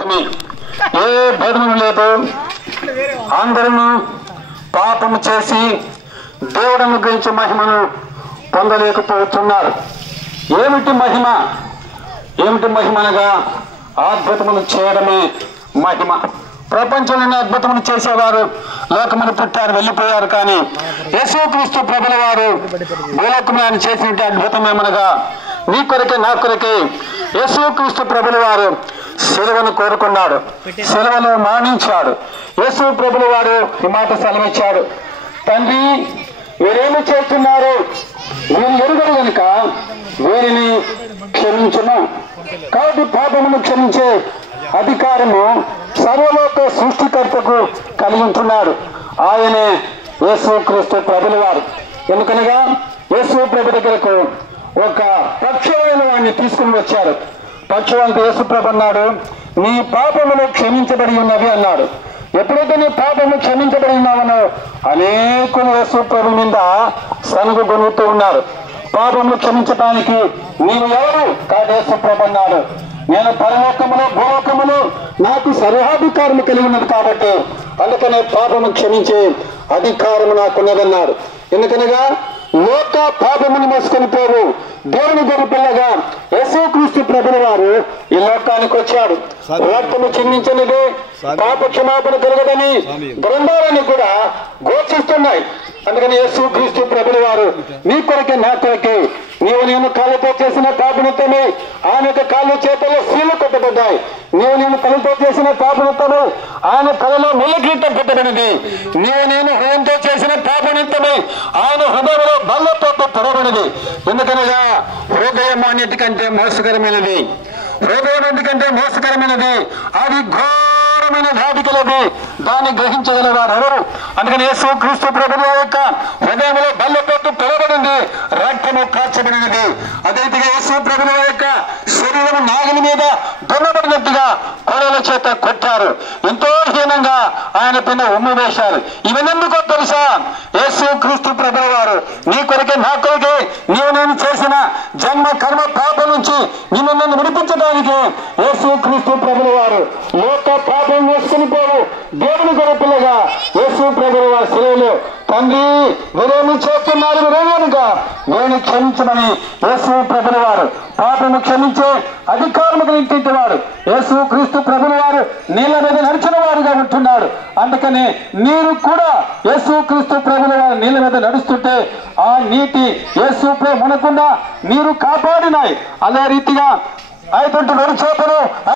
ఏ భేదము లేదు, అందరూ పాపము చేసి దేవుడను గురించి మహిమను పొందలేకపోతున్నారు. ఏమిటి మహిమ? ఏమిటి మహిమనగా అద్భుతములు చేయడమే మహిమ. ప్రపంచంలోని అద్భుతములు చేసేవారు లోకమును పుట్టారు, వెళ్ళిపోయారు. కానీ యేసుక్రీస్తు ప్రభుల వారు భూలోకమును ఆయన చేసినట్టు అద్భుతమేమనగా నీ కొరకే నా కొరకే యేసుక్రీస్తు ప్రభుల వారు శిలువను కోరుకున్నాడు, శిలువను మరణించాడు. యేసు ప్రభుల వారు ఈ మాట సెలవిచ్చాడు, తండ్రి వీరేమి చేస్తున్నారు, వీరు ఎరుగరు కనుక వీరిని క్షమించును. కాబట్టి పాపమును క్షమించే అధికారము సర్వలోక సృష్టికర్తకు కలిగి ఉంటున్నాడు. ఆయనే యేసుక్రీస్తు ప్రభుల వారు. ఎందుకనగా యేసు ప్రభు దగ్గరకు ఒక పక్షవాయులు వాడిని తీసుకుని వచ్చారు. పక్షవాళ్ళకి యేసు ప్రభు అన్నాడు, నీ పాపములు క్షమించబడి ఉన్నవి అన్నాడు. ఎప్పుడైతే నీ పాపము క్షమించబడి ఉన్నావనో అనేకులు యేసు ప్రభు మీద సనుగు గొనుగుతూ ఉన్నారు. పాపములు క్షమించడానికి నీవు ఎవరు? కాదు, యేసు ప్రభు అన్నాడు, నేను పరలోకములో భూలోకములో నాకు సర్వాధికారము కలిగి ఉన్నది కాబట్టి అందుకనే పాపము క్షమించే అధికారము నాకున్నదన్నాడు. ఎందుకనగా లోక పాపమును మోసుకొని పోవు దేవుని గొర్రెపిల్లగా యేసుక్రీస్తు ప్రభుల వారు ఈ లోకానికి వచ్చాడు. రక్తము చిందించనిది పాప క్షమాపణ కలగదని గ్రంథాలన్నీ కూడా ఘోషిస్తున్నాయి. అందుకని యేసుక్రీస్తు ప్రభుల వారు నీ కొరకే నా కొరకే నీవు నేను కాళ్ళతో చేసిన పాపనిత్తమే ఆయన యొక్క కాళ్ళు చేతుల్లో సీలు కొట్టబడ్డాయి. నీవు నేను కళ్ళతో చేసిన పాపనిత్తమే ఆయన కళలో ముళ్ళగీతం పెట్టబడినది. నీవు నేను హృదయంతో చేసిన పాపనిత్తమే ఆయన హృదయంలో బల్లతో తెరబడినది. ఎందుకనగా హృదయం అన్నిటికంటే మోసకరమైనది, హృదయం ఎందుకంటే మోసకరమైనది, అది ఘోరమైన ధాటికలది, దాన్ని గ్రహించగలవారు ఎవరు? అందుకని యేసుక్రీస్తు ప్రభుల యొక్క హృదయంలో బల్లపోటు తెరబడింది, రక్తము కార్చబడినది. అదేవిధంగా యేసు ప్రభుల యొక్క శరీరం నాగిని మీద దున్నబడినట్టుగా కొడల చేత కొట్టారు, ఎంతో హీనంగా ఆయన పైన ఉమ్ము వేశారు. ఇవన్నెందుకో తెలుసా? యేసుక్రీస్తు ప్రభుల వారు నీ కొరకే నా కొరకే నీవు నేను చేసిన జన్మ కర్మ పాపం నుంచి నిన్ను నన్ను విడిపించడానికి యేసుక్రీస్తు ప్రభుల వారు లోక పాపం వేసుకుని పోవు దేవుని గొర్రెపిల్లగా యేసు ప్రభుల వారి శిలువలో తండ్రి వీరేమి చేస్తున్నారు వీరేమనుగా నేను క్షమించమని యేసు ప్రభుల వారు పాపము క్షమించే అధికారము కలిగిన వాడు యేసుక్రీస్తు ప్రభుల వారు నీళ్ళ మీద నడిచిన వాడుగా ఉంటున్నాడు. అందుకని మీరు కూడా యేసుక్రీస్తు ప్రభుల వారు నీళ్ళ మీద నడుస్తుంటే ఆ నీటి యేసు ప్రభు మునకుండా మీరు కాపాడినాయి. అదే రీతిగా 5 చేపలు